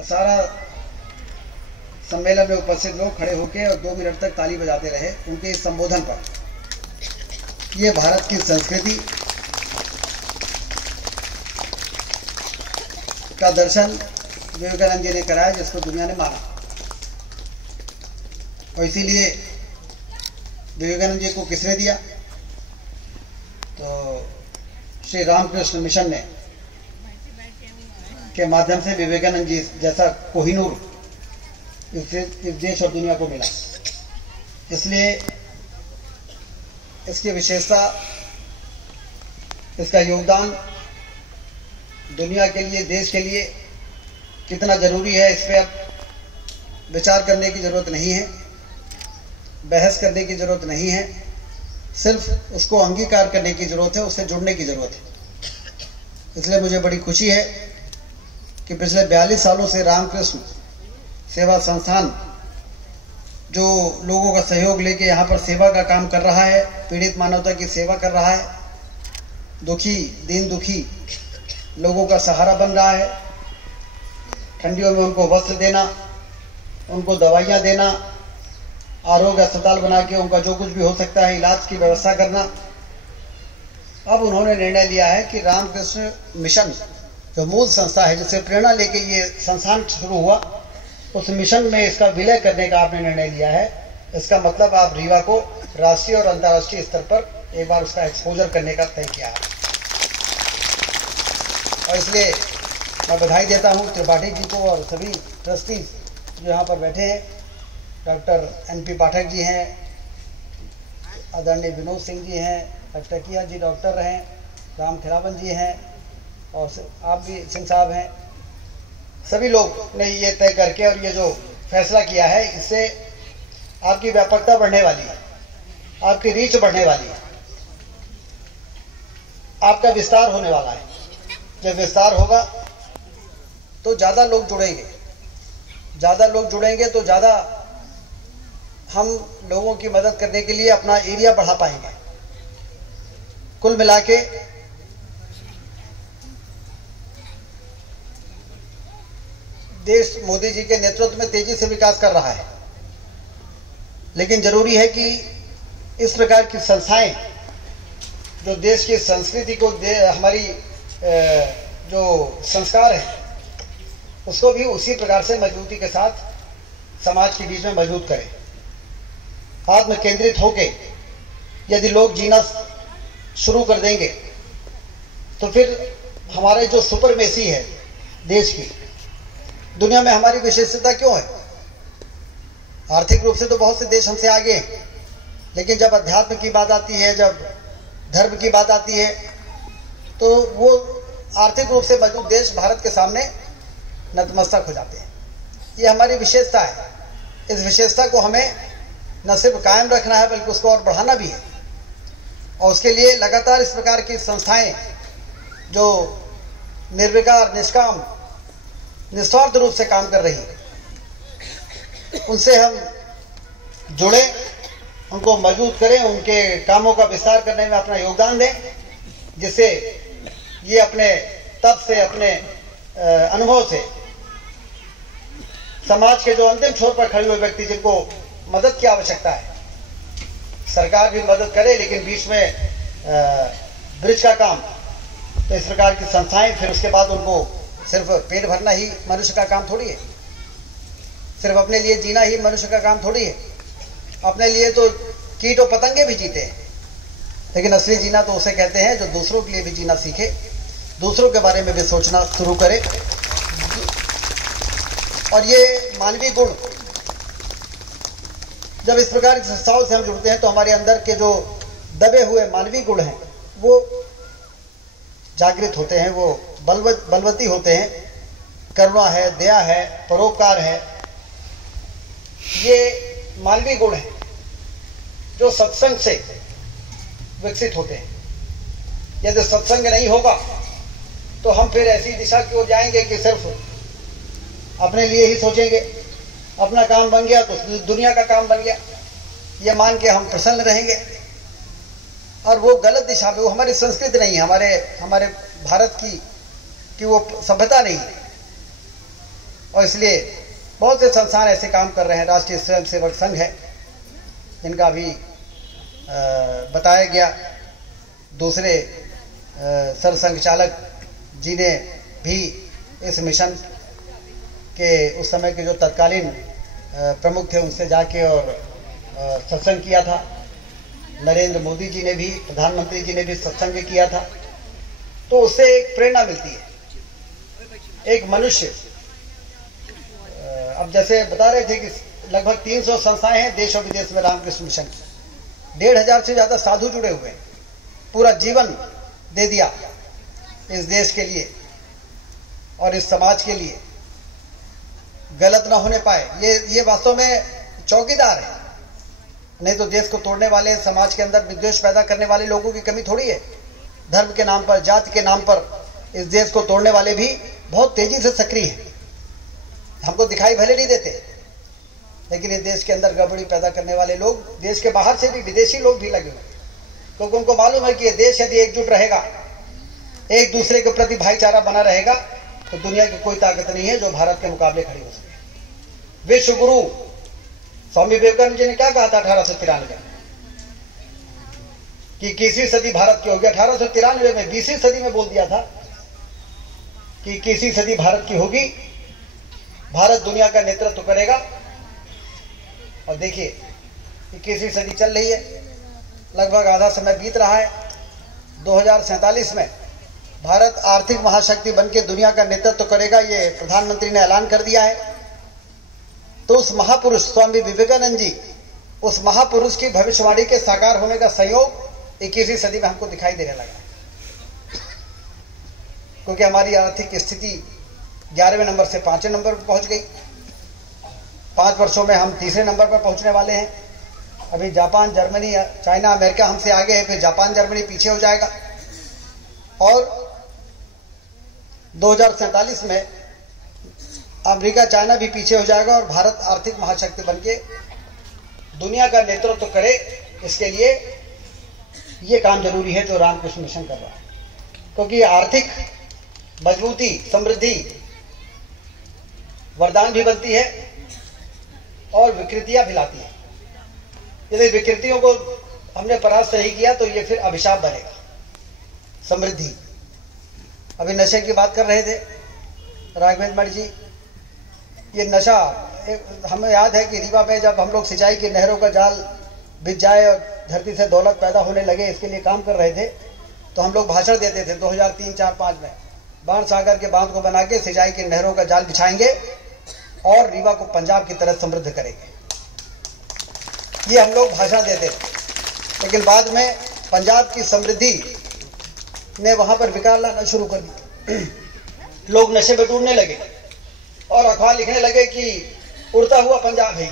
सारा सम्मेलन में उपस्थित लोग खड़े होकर और 2 मिनट तक ताली बजाते रहे उनके इस संबोधन पर। ये भारत की संस्कृति का दर्शन विवेकानंद जी ने कराया, जिसको दुनिया ने माना। और इसीलिए विवेकानंद जी को किसने दिया? तो श्री रामकृष्ण मिशन ने के माध्यम से विवेकानंद जी जैसा कोहिनूर इस देश और दुनिया को मिला। इसलिए इसकी विशेषता, इसका योगदान दुनिया के लिए, देश के लिए कितना जरूरी है, इस पर अब विचार करने की जरूरत नहीं है, बहस करने की जरूरत नहीं है, सिर्फ उसको अंगीकार करने की जरूरत है, उससे जुड़ने की जरूरत है। इसलिए मुझे बड़ी खुशी है कि पिछले 42 सालों से रामकृष्ण सेवा संस्थान जो लोगों का सहयोग लेके यहाँ पर सेवा का काम कर रहा है, पीड़ित मानवता की सेवा कर रहा है, दुखी, दीन दुखी लोगों का सहारा बन रहा है, ठंडियों में उनको वस्त्र देना, उनको दवाइयाँ देना, आरोग्य अस्पताल बना के उनका जो कुछ भी हो सकता है इलाज की व्यवस्था करना। अब उन्होंने निर्णय लिया है कि रामकृष्ण मिशन जो मूल संस्था है, जिससे प्रेरणा लेके ये संस्थान शुरू हुआ, उस मिशन में इसका विलय करने का आपने निर्णय लिया है। इसका मतलब आप रीवा को राष्ट्रीय और अंतर्राष्ट्रीय स्तर पर एक बार उसका एक्सपोजर करने का तय किया है। और इसलिए मैं बधाई देता हूँ त्रिपाठी जी को और सभी ट्रस्टीज जो यहाँ पर बैठे हैं। डॉक्टर NP पाठक जी हैं, आदरणीय विनोद सिंह जी हैं, डॉक्टर किया जी डॉक्टर रहे, राम खिलावन जी हैं और आप भी सिंह साहब हैं। सभी लोग ने ये तय करके और ये जो फैसला किया है, इससे आपकी व्यापकता बढ़ने वाली है, आपकी रीच बढ़ने वाली है, आपका विस्तार होने वाला है। जब विस्तार होगा तो ज़्यादा लोग जुड़ेंगे, ज़्यादा लोग जुड़ेंगे तो ज़्यादा हम लोगों की मदद करने के लिए अपना एरिया बढ़ा पाएंगे। कुल मिला के देश मोदी जी के नेतृत्व में तेजी से विकास कर रहा है, लेकिन जरूरी है कि इस प्रकार की संस्थाएं जो देश की संस्कृति को, हमारी जो संस्कार है उसको भी उसी प्रकार से मजबूती के साथ समाज के बीच में मजबूत करें। आत्म केंद्रित होके यदि लोग जीना शुरू कर देंगे तो फिर हमारे जो सुपरमेसी है देश की, दुनिया में हमारी विशेषता क्यों है? आर्थिक रूप से तो बहुत से देश हमसे आगे हैं, लेकिन जब अध्यात्म की बात आती है, जब धर्म की बात आती है, तो वो आर्थिक रूप से मजबूत देश भारत के सामने नतमस्तक हो जाते हैं। ये हमारी विशेषता है। इस विशेषता को हमें न सिर्फ कायम रखना है बल्कि उसको और बढ़ाना भी है। और उसके लिए लगातार इस प्रकार की संस्थाएं जो निर्विकार, निष्काम, निस्वार्थ रूप से काम कर रही हैं, उनसे हम जुड़े, उनको मजबूत करें, उनके कामों का विस्तार करने में अपना योगदान दें, जिससे ये अपने तप से, अपने अनुभव से समाज के जो अंतिम छोर पर खड़े हुए व्यक्ति जिनको मदद की आवश्यकता है, सरकार भी मदद करे लेकिन बीच में ब्रिज का काम, तो इस प्रकार की संस्थाएं, फिर उसके बाद उनको सिर्फ पेट भरना ही मनुष्य का काम थोड़ी है, सिर्फ अपने लिए जीना ही मनुष्य का काम थोड़ी है। अपने लिए तो कीट और पतंगे भी जीते हैं, लेकिन असली जीना तो उसे कहते हैं जो दूसरों के लिए भी जीना सीखे, दूसरों के बारे में भी सोचना शुरू करे। और ये मानवीय गुण जब इस प्रकार की संस्थाओं से हम जुड़ते हैं तो हमारे अंदर के जो दबे हुए मानवीय गुण हैं वो जागृत होते हैं, वो बलवती होते हैं। करुणा है, दया है, परोपकार है, ये मानवीय गुण हैं जो सत्संग से विकसित होते हैं। यदि सत्संग नहीं होगा तो हम फिर ऐसी दिशा की ओर जाएंगे कि सिर्फ अपने लिए ही सोचेंगे, अपना काम बन गया तो दुनिया का काम बन गया, ये मान के हम प्रसन्न रहेंगे। और वो गलत दिशा में, वो हमारी संस्कृति नहीं है, हमारे भारत की वो सभ्यता नहीं है। और इसलिए बहुत से संस्थान ऐसे काम कर रहे हैं। राष्ट्रीय स्वयंसेवक संघ है जिनका अभी बताया गया, दूसरे सरसंघचालक जी ने भी इस मिशन के उस समय के जो तत्कालीन प्रमुख थे उनसे जाके और सत्संग किया था। नरेंद्र मोदी जी ने भी, प्रधानमंत्री जी ने भी सत्संग किया था। तो उससे एक प्रेरणा मिलती है। एक मनुष्य, अब जैसे बता रहे थे कि लगभग 300 संस्थाएं हैं देश और विदेश में रामकृष्ण मिशन की। 1,500 से ज्यादा साधु जुड़े हुए हैं। पूरा जीवन दे दिया इस देश के लिए और इस समाज के लिए, गलत ना होने पाए। ये वास्तव में चौकीदार है। नहीं तो देश को तोड़ने वाले, समाज के अंदर विद्वेष पैदा करने वाले लोगों की कमी थोड़ी है। धर्म के नाम पर, जाति के नाम पर इस देश को तोड़ने वाले भी बहुत तेजी से सक्रिय हैं। हमको दिखाई भले नहीं देते, लेकिन इस देश के अंदर गड़बड़ी पैदा करने वाले लोग देश के बाहर से भी, विदेशी लोग भी लगे हुए, क्योंकि उनको मालूम है कि ये देश यदि एकजुट रहेगा, एक दूसरे के प्रति भाईचारा बना रहेगा, तो दुनिया की कोई ताकत नहीं है जो भारत के मुकाबले खड़ी हो सके। विश्व गुरु स्वामी विवेकानंद जी ने क्या कहा था 1893 कि 21वीं सदी भारत की होगी। 1893 में 20वीं सदी में बोल दिया था कि 21वीं सदी भारत की होगी, भारत दुनिया का नेतृत्व करेगा। और देखिए 21वीं सदी चल रही है, लगभग आधा समय बीत रहा है। 2047 में भारत आर्थिक महाशक्ति बनकर दुनिया का नेतृत्व करेगा, ये प्रधानमंत्री ने ऐलान कर दिया है। तो उस महापुरुष स्वामी विवेकानंद जी, उस महापुरुष की भविष्यवाणी के साकार होने का संयोग 21वीं सदी में हमको दिखाई देने लगा, क्योंकि हमारी आर्थिक स्थिति 11वें नंबर से 5वें नंबर पर पहुंच गई। 5 वर्षों में हम 3रे नंबर पर पहुंचने वाले हैं। अभी जापान, जर्मनी, चाइना, अमेरिका हमसे आगे है, फिर जापान, जर्मनी पीछे हो जाएगा। और 2047 में अमेरिका, चाइना भी पीछे हो जाएगा और भारत आर्थिक महाशक्ति बनके दुनिया का नेतृत्व करे। इसके लिए ये काम जरूरी है जो रामकृष्ण मिशन कर रहा है, क्योंकि आर्थिक मजबूती, समृद्धि वरदान भी बनती है और विकृतियां भी लाती है। यदि विकृतियों को हमने परास्त नहीं किया तो ये फिर अभिशाप बनेगा। समृद्धि, अभी नशे की बात कर रहे थे राघवेंद्र मणि जी। ये नशा, हमें याद है कि रीवा में जब हम लोग सिंचाई की नहरों का जाल बिछ जाए और धरती से दौलत पैदा होने लगे, इसके लिए काम कर रहे थे, तो हम लोग भाषण देते थे 2003, 4, 5 में, बाण सागर के बांध को बना के सिंचाई की नहरों का जाल बिछाएंगे और रीवा को पंजाब की तरह समृद्ध करेंगे। ये हम लोग भाषण देते थे, लेकिन बाद में पंजाब की समृद्धि ने वहां पर विकार लाना शुरू कर दी। लोग नशे में डूबने लगे और अखबार लिखने लगे कि उड़ता हुआ पंजाब है।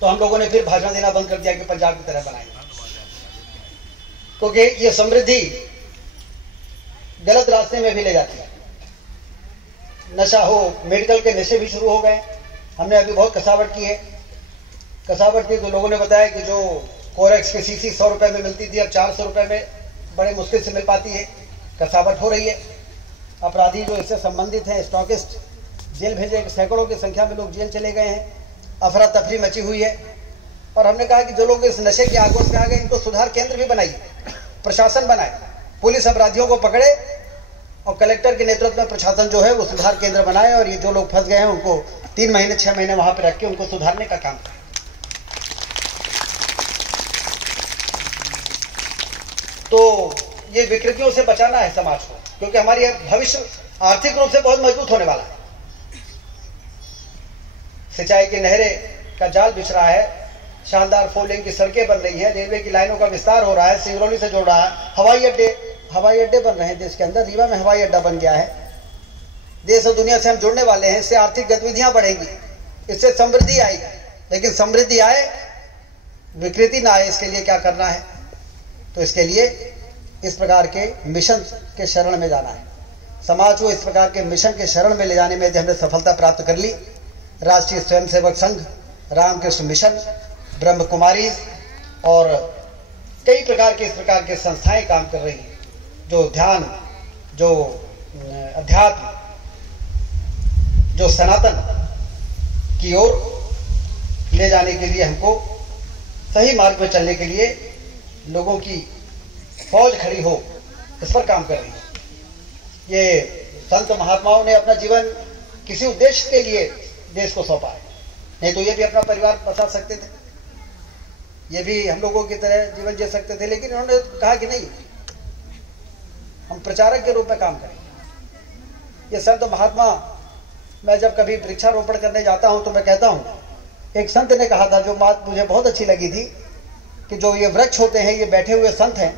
तो हम लोगों ने फिर भाषण देना बंद कर दिया कि पंजाब की तरह बनाएंगे, क्योंकि ये समृद्धि गलत रास्ते में भी ले जाती है। नशा हो, मेडिकल के नशे भी शुरू हो गए। हमने अभी बहुत कसावट की है। कसावट की तो लोगों ने बताया कि जो कोरेक्स की शीशी 100 रुपए में मिलती थी, अब 400 रुपए में बड़े मुश्किल से मिल पाती है। कसावट हो रही है। अपराधी जो इससे संबंधित हैं, स्टॉकिस्ट, जेल भेजे, सैकड़ों की संख्या में लोग जेल चले गए हैं। अफरा तफरी मची हुई है। और हमने कहा कि जो लोग इस नशे की आगोश में आ गए, इनको सुधार केंद्र भी बनाइए, प्रशासन बनाए, पुलिस अपराधियों को पकड़े और कलेक्टर के नेतृत्व में प्रशासन जो है वो सुधार केंद्र बनाए, और ये जो लोग फंस गए हैं उनको 3 महीने 6 महीने वहां पर रख के उनको सुधारने का काम करें। तो ये विकृतियों से बचाना है समाज को, क्योंकि हमारी भविष्य आर्थिक रूप से बहुत मजबूत होने वाला है। सिंचाई की नहरें का जाल बिछ रहा है, शानदार 4 लेन की सड़कें बन रही हैं, रेलवे की लाइनों का विस्तार हो रहा है, सिंगरौली से जोड़ रहा है, हवाई अड्डे बन रहे हैं देश के अंदर। रीवा में हवाई अड्डा बन गया है। देश और दुनिया से हम जुड़ने वाले हैं। इससे आर्थिक गतिविधियां बढ़ेंगी, इससे समृद्धि आएगी। लेकिन समृद्धि आए, विकृति ना आए, इसके लिए क्या करना है? तो इसके लिए इस प्रकार के मिशन के शरण में जाना है। समाज को इस प्रकार के मिशन के शरण में ले जाने में हमने सफलता प्राप्त कर ली। राष्ट्रीय स्वयंसेवक संघ, रामकृष्ण मिशन, ब्रह्म कुमारी और कई प्रकार के इस प्रकार के संस्थाएं काम कर रही हैं, जो ध्यान, जो अध्यात्म, जो सनातन की ओर ले जाने के लिए, हमको सही मार्ग में चलने के लिए लोगों की फौज खड़ी हो, इस पर काम कर रही है। ये संत महात्माओं ने अपना जीवन किसी उद्देश्य के लिए देश को सौंपा है, नहीं तो ये भी अपना परिवार बसा सकते थे, ये भी हम लोगों की तरह जीवन जी सकते थे, लेकिन उन्होंने कहा कि नहीं, हम प्रचारक के रूप में काम करेंगे। ये संत महात्मा, मैं जब कभी वृक्षारोपण करने जाता हूं तो मैं कहता हूं, एक संत ने कहा था, जो बात मुझे बहुत अच्छी लगी थी, कि जो ये वृक्ष होते हैं ये बैठे हुए संत हैं,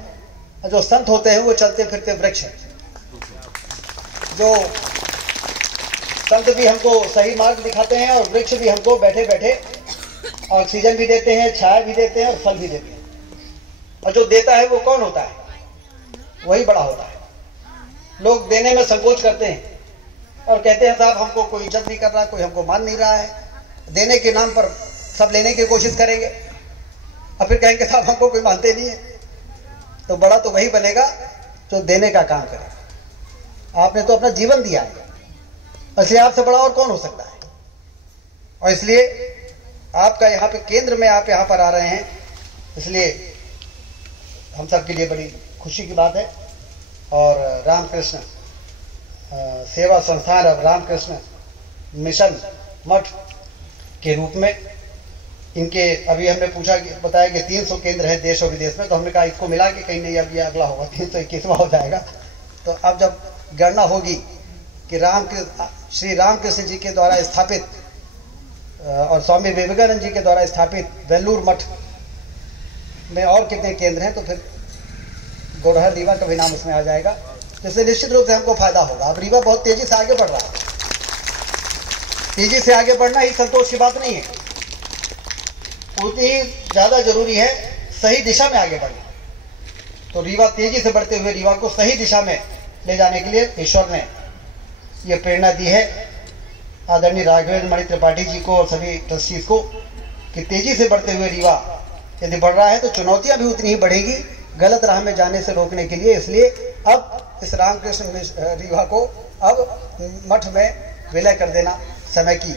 और जो संत होते हैं वो चलते फिरते वृक्ष हैं। जो संत भी हमको सही मार्ग दिखाते हैं और वृक्ष भी हमको बैठे बैठे ऑक्सीजन भी देते हैं, छाया भी देते हैं और फल भी देते हैं। और जो देता है वो कौन होता है? वही बड़ा होता है। लोग देने में संकोच करते हैं और कहते हैं साहब हमको कोई इज्जत नहीं कर रहा, कोई हमको मान नहीं रहा है। देने के नाम पर सब लेने की कोशिश करेंगे और फिर कहेंगे साहब हमको कोई मानते नहीं है। तो बड़ा तो वही बनेगा जो देने का काम करेगा। आपने तो अपना जीवन दिया है, इसलिए आपसे बड़ा और कौन हो सकता है? और इसलिए आपका यहाँ पे केंद्र में आप यहाँ पर आ रहे हैं, इसलिए हम सब के लिए बड़ी खुशी की बात है। और रामकृष्ण सेवा संस्थान और रामकृष्ण मिशन मठ के रूप में इनके, अभी हमने पूछा कि बताया कि 300 केंद्र है देश और विदेश में, तो हमने कहा इसको मिला के कहीं नहीं, अब ये अगला होगा 321वां हो जाएगा। तो अब जब गणना होगी कि श्री रामकृष्ण जी के द्वारा स्थापित और स्वामी विवेकानंद जी के द्वारा स्थापित वेल्लूर मठ में और कितने केंद्र हैं, तो फिर गोड़हर रीवा का भी नाम उसमें आ जाएगा, जिससे निश्चित रूप से हमको फायदा होगा। अब रीवा बहुत तेजी से आगे बढ़ रहा है। तेजी से आगे बढ़ना ही संतोष की बात नहीं है, उतनी ही ज्यादा जरूरी है सही दिशा में आगे बढ़ना। तो रीवा तेजी से बढ़ते हुए रीवा को सही दिशा में ले जाने के लिए ईश्वर ने यह प्रेरणा दी है आदरणीय राघवेंद्र मणि त्रिपाठी जी को और सभी ट्रस्टीज को, कि तेजी से बढ़ते हुए रीवा यदि बढ़ रहा है तो चुनौतियां भी उतनी ही बढ़ेगी गलत राह में जाने से रोकने के लिए। इसलिए अब इस रामकृष्ण रीवा को अब मठ में विलय कर देना समय की